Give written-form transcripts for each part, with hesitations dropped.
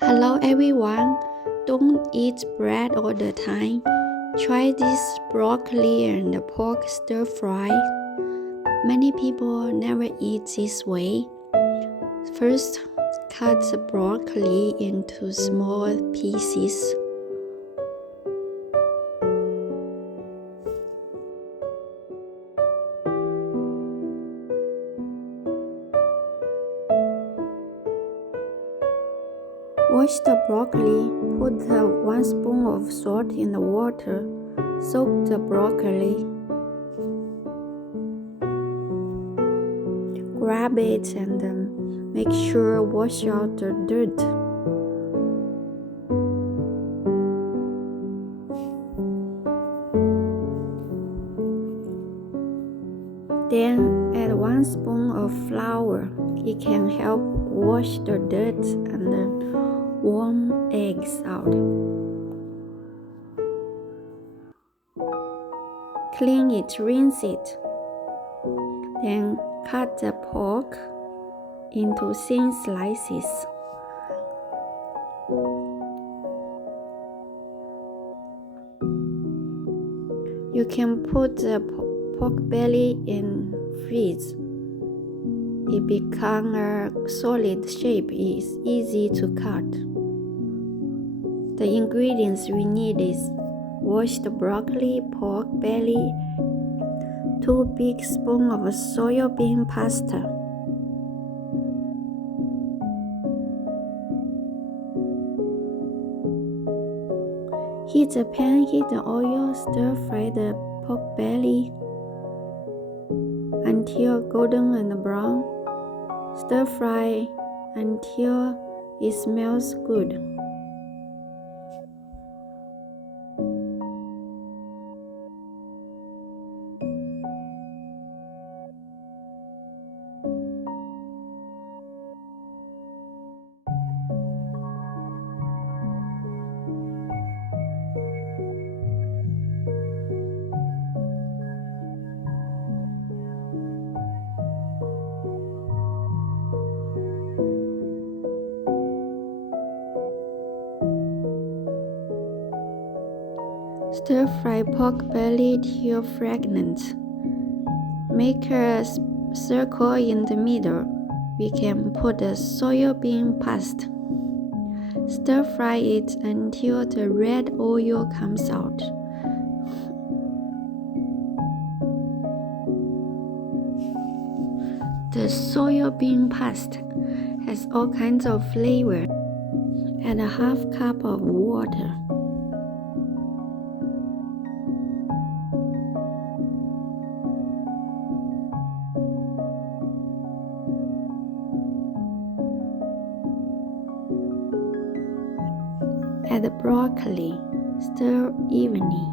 Hello everyone, don't eat bread all the time. Try this broccoli and pork stir fry. Many people never eat this way. First, cut the broccoli into small pieces. Wash the broccoli, put 1 spoon of salt in the water, soak the broccoli. Grab it and make sure wash out the dirt. Then add 1 spoon of flour. It can help wash the dirt and warm eggs out. Clean it, rinse it. Then cut the pork into thin slices. You can put the pork belly in freeze. It becomes a solid shape. It's easy to cut. The ingredients we need is washed broccoli, pork belly, 2 big spoons of soybean pasta, heat the pan, heat the oil, stir fry the pork belly until golden and brown. Stir fry until it smells good. Stir fry pork belly till fragrant. Make a circle in the middle. We can put the soybean pasta. Stir fry it until the red oil comes out. The soybean pasta has all kinds of flavor. Add a half cup of water. Add the broccoli, stir evenly.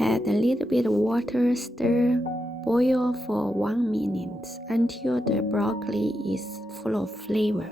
Add a little bit of water, stir, boil for 1 minute until the broccoli is full of flavor.